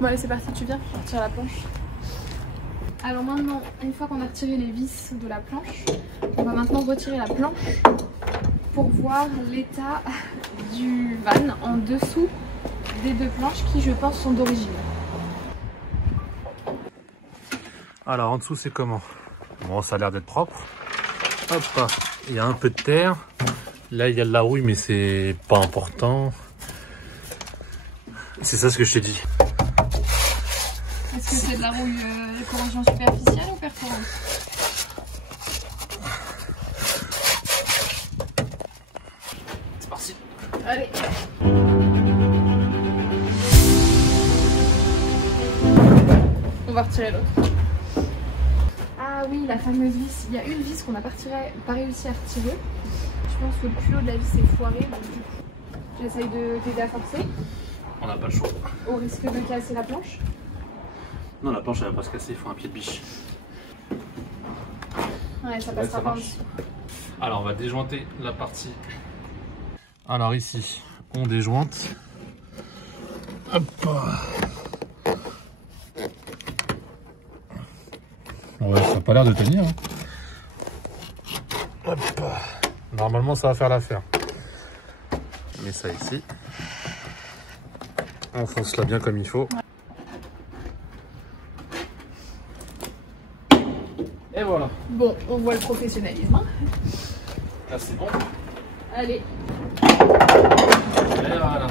Bon allez c'est parti, tu viens, on retire la planche. Alors maintenant, une fois qu'on a retiré les vis de la planche, on va maintenant retirer la planche pour voir l'état du van en dessous des deux planches qui je pense sont d'origine. Alors en dessous c'est comment? Bon, ça a l'air d'être propre. Hop, il y a un peu de terre. Là il y a de la rouille mais c'est pas important. C'est ça ce que je t'ai dit. Est-ce que c'est de la rouille corrosion superficielle ou perforante? C'est parti. Allez. On va retirer l'autre. Ah oui, la fameuse vis. Il y a une vis qu'on n'a pas réussi à retirer. Je pense que le culot de la vis est foiré, donc du coup, j'essaye de t'aider à forcer. On n'a pas le choix. Au risque de casser la planche. Non, la planche elle va pas se casser, il faut un pied de biche. Ouais, ça passera pas en dessous. Alors on va déjointer la partie. Alors ici, on déjointe. Hop. Ouais, ça n'a pas l'air de tenir. Hein. Hop. Normalement ça va faire l'affaire. Mais ça ici. On enfonce-la bien comme il faut. Et voilà. Bon, on voit le professionnalisme. Hein. Là c'est bon. Allez. Et voilà.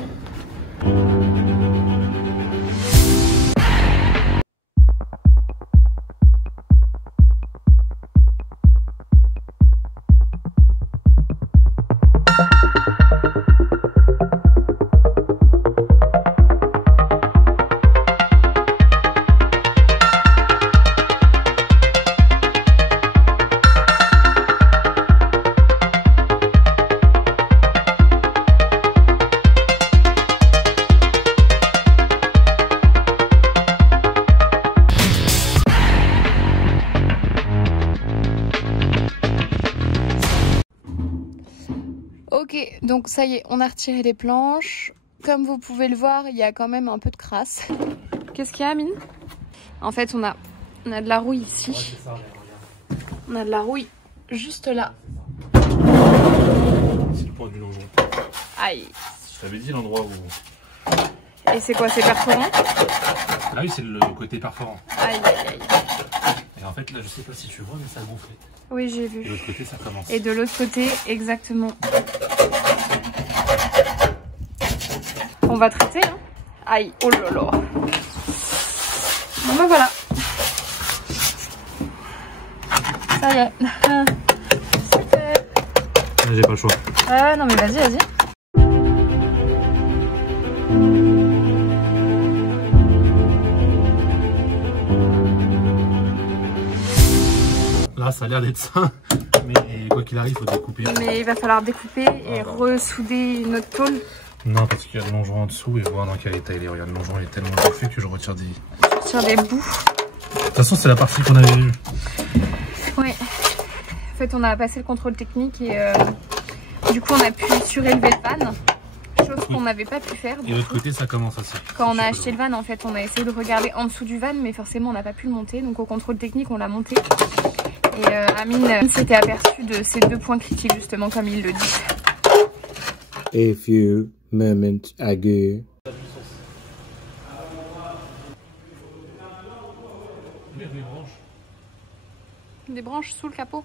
Ok, donc ça y est, on a retiré les planches. Comme vous pouvez le voir, il y a quand même un peu de crasse. Qu'est-ce qu'il y a, Amine? En fait, on a de la rouille ici. Ouais, c'est ça, regarde. On a de la rouille juste là. C'est le point du longeon. Aïe. Je t'avais dit l'endroit où... Et c'est quoi, c'est perforant? Là oui, c'est le côté perforant. Aïe, aïe, aïe. Et en fait, là, je sais pas si tu vois, mais ça gonflait. Oui, j'ai Et vu. de l'autre côté, ça commence. Et de l'autre côté, exactement. On va traiter, hein. Aïe, oh là là. Bon ben voilà. Ça y est. Super. J'ai pas le choix. Non mais vas-y, vas-y. Là, ça a l'air d'être ça. Mais quoi qu'il arrive, il faut découper. Mais il va falloir découper et ressouder notre tôle. Non, parce qu'il y a le longeon en dessous et voir dans quel état il est. Regarde, le longeon il est tellement gonflé que je retire des... Sur des bouts. De toute façon, c'est la partie qu'on avait vue. Ouais. En fait, on a passé le contrôle technique et du coup, on a pu surélever le van. Chose qu'on n'avait pas pu faire. Et de l'autre côté, ça commence aussi. Quand on a acheté le van, en fait, on a essayé de regarder en dessous du van, mais forcément, on n'a pas pu le monter. Donc, au contrôle technique, on l'a monté. Et Amine s'était aperçu de ces deux points critiques, justement, comme il le dit. A few moments ago. Des branches sous le capot.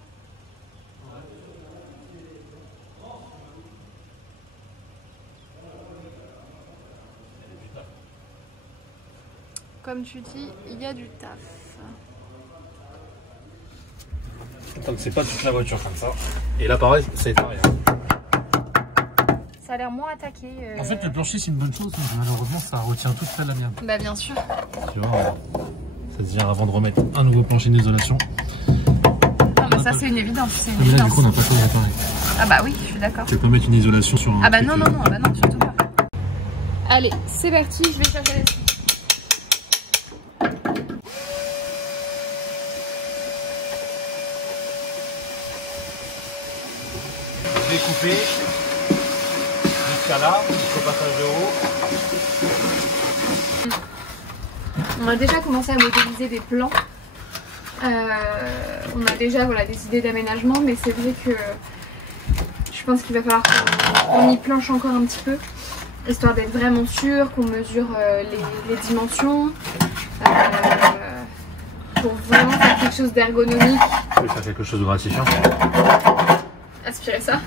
Comme tu dis, il y a du taf. Attends, c'est pas toute la voiture comme ça. Et là, pareil, ça est pareil. Ça a l'air moins attaqué. En fait, le plancher, c'est une bonne chose, mais malheureusement, ça retient toute la mienne. Bah, bien sûr. Tu vois, ça se vient avant de remettre un nouveau plancher d'isolation. Non, mais ça, c'est une évidence. C'est une Mais là, évidence. du coup, on n'a pas tout réparé. Ah, bah oui, je suis d'accord. Tu peux pas mettre une isolation sur un. Ah, bah truc, non, non, non, bah non, surtout pas. Allez, c'est parti, je vais chercher la suite. Découpé jusqu'à là, jusqu'au passage de haut. On a déjà commencé à modéliser des plans. On a déjà voilà, des idées d'aménagement, mais c'est vrai que je pense qu'il va falloir qu'on y planche encore un petit peu, histoire d'être vraiment sûr, qu'on mesure les dimensions, pour vraiment faire quelque chose d'ergonomique. Oui, faire quelque chose de gratifiant. Aspirez ça.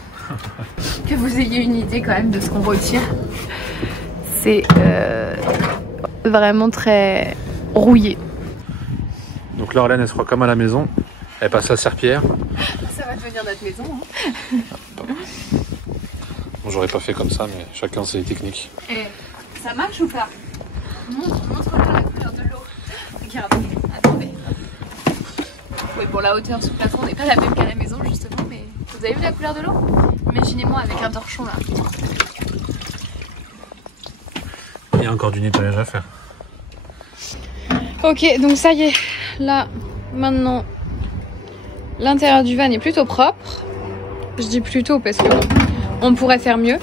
Que vous ayez une idée quand même de ce qu'on retire. C'est vraiment très rouillé. Donc là, Orléane, elle se croit comme à la maison. Elle passe à Serpillère. Ça va devenir notre maison. Hein. Bon, j'aurais pas fait comme ça, mais chacun ses techniques. Et ça marche ou pas? Montre-moi la couleur de l'eau. Regardez, attendez. Oui, bon, la hauteur sous le plafond n'est pas la même qu'à la maison, justement, mais vous avez vu la couleur de l'eau? Imaginez-moi avec un torchon là. Il y a encore du nettoyage à faire. Ok, donc ça y est, là, maintenant, l'intérieur du van est plutôt propre. Je dis plutôt parce que on pourrait faire mieux.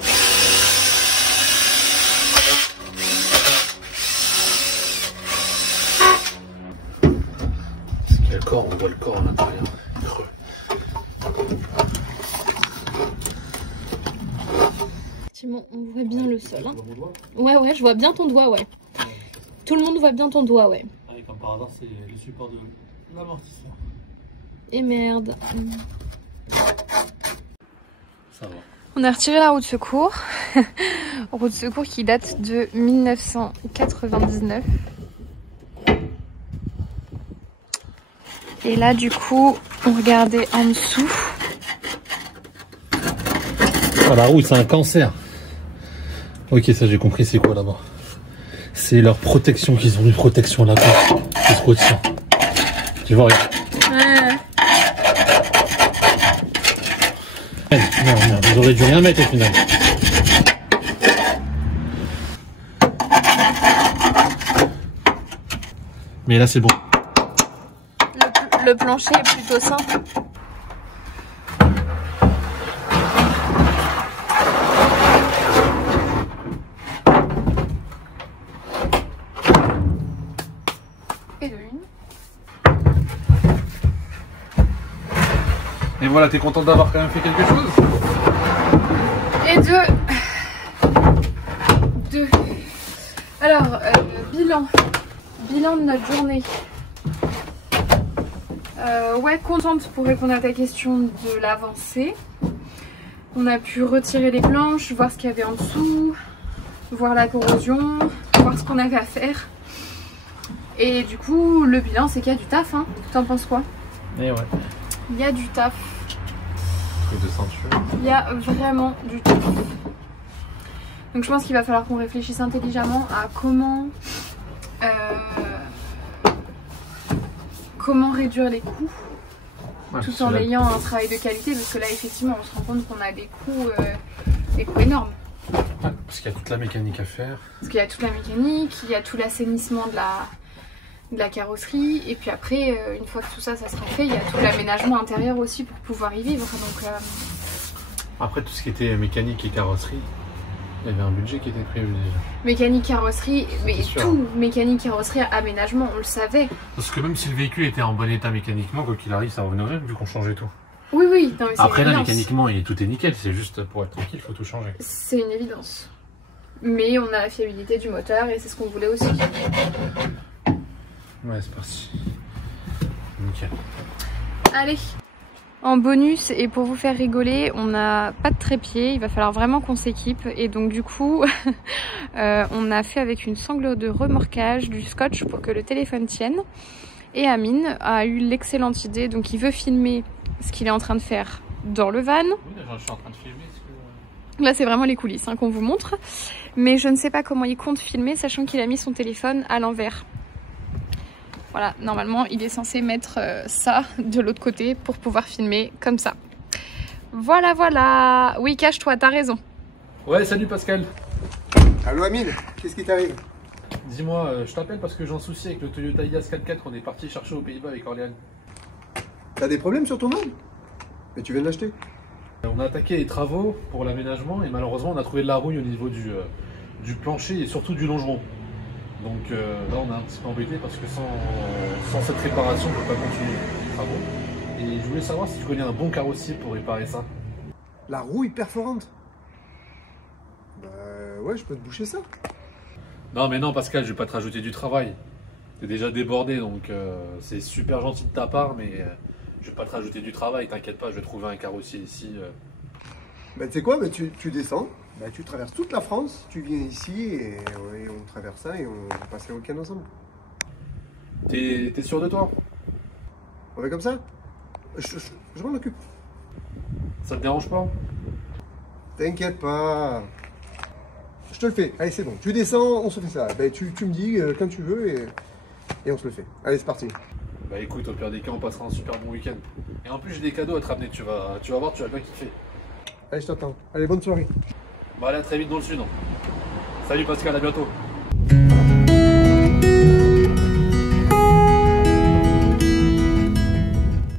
Le corps, on voit le corps à l'intérieur, creux. Effectivement, on voit bien le sol. Hein. Ouais, je vois bien ton doigt, ouais. Tout le monde voit bien ton doigt, ouais. Ah, comme par hasard, c'est le support de l'amortisseur. Et merde. Ça va. On a retiré la roue de secours. Roue de secours qui date de 1999. Et là, du coup, on regardait en dessous. Ah, la roue, c'est un cancer. Ok, ça j'ai compris, c'est quoi là-bas? C'est leur protection qu'ils ont, une protection là-bas. C'est ce retient. Tu vois, regarde. Non, ils auraient dû rien mettre au final. Mais là c'est bon. Le plancher est plutôt simple. Et de une. Et voilà, t'es contente d'avoir quand même fait quelque chose? Et deux. Alors, bilan de notre journée. Ouais, contente pour répondre à ta question de l'avancée. On a pu retirer les planches, voir ce qu'il y avait en dessous, voir la corrosion, voir ce qu'on avait à faire. Et du coup, le bilan, c'est qu'il y a du taf, hein. T'en penses quoi? Et ouais. Il y a du taf. Truc de ceinture. Il y a vraiment du taf. Donc je pense qu'il va falloir qu'on réfléchisse intelligemment à comment réduire les coûts, ouais, tout en ayant un travail de qualité, parce que là effectivement on se rend compte qu'on a des coûts énormes. Ouais, parce qu'il y a toute la mécanique à faire. Parce qu'il y a toute la mécanique, il y a tout l'assainissement de la carrosserie, et puis après une fois que tout ça sera fait, il y a tout l'aménagement intérieur aussi pour pouvoir y vivre. Donc, après tout ce qui était mécanique et carrosserie, il y avait un budget qui était prévu déjà. Mécanique, carrosserie, mais tout, mécanique, carrosserie, aménagement, on le savait. Parce que même si le véhicule était en bon état mécaniquement, quoi qu'il arrive, ça revenait au même vu qu'on changeait tout. Oui, oui. Non, mais après là, mécaniquement, tout est nickel, c'est juste pour être tranquille, il faut tout changer. C'est une évidence. Mais on a la fiabilité du moteur et c'est ce qu'on voulait aussi. Ouais, c'est parti. Nickel. Allez. En bonus, et pour vous faire rigoler, on n'a pas de trépied, il va falloir vraiment qu'on s'équipe. Et donc du coup, on a fait avec une sangle de remorquage du scotch pour que le téléphone tienne. Et Amine a eu l'excellente idée, donc il veut filmer ce qu'il est en train de faire dans le van. Oui, je suis en train de filmer. Là, c'est vraiment les coulisses qu'on vous montre. Mais je ne sais pas comment il compte filmer, sachant qu'il a mis son téléphone à l'envers. Voilà, normalement, il est censé mettre ça de l'autre côté pour pouvoir filmer comme ça. Voilà, voilà. Oui, cache-toi, t'as raison. Ouais, salut Pascal. Allô Amine, qu'est-ce qui t'arrive? Dis-moi, je t'appelle parce que j'ai un souci avec le Toyota Yaris 4x4 qu'on est parti chercher aux Pays-Bas avec Orléane. T'as des problèmes sur ton van? Mais tu viens de l'acheter. On a attaqué les travaux pour l'aménagement et malheureusement on a trouvé de la rouille au niveau du plancher et surtout du longeron. Donc là on est un petit peu embêté parce que sans cette réparation on ne peut pas continuer les travaux. Et je voulais savoir si tu connais un bon carrossier pour réparer ça. La rouille perforante? Bah ouais, je peux te boucher ça. Non mais non Pascal, je vais pas te rajouter du travail. T'es déjà débordé donc c'est super gentil de ta part mais je vais pas te rajouter du travail, t'inquiète pas, je vais trouver un carrossier ici. Bah tu sais quoi, bah, tu descends, bah, tu traverses toute la France, tu viens ici et on traverse ça et on passe le week-end ensemble. T'es sûr de toi? On fait comme ça? Je m'en occupe. Ça te dérange pas? T'inquiète pas. Je te le fais. Allez, c'est bon. Tu descends, on se fait ça. Bah, tu me dis quand tu veux et on se le fait. Allez, c'est parti. Bah écoute, au pire des cas, on passera un super bon week-end. Et en plus, j'ai des cadeaux à te ramener, tu vas voir, tu vas bien kiffer. Allez, je t'attends. Allez, bonne soirée. Bah allez, à très vite dans le sud. Salut Pascal, à bientôt.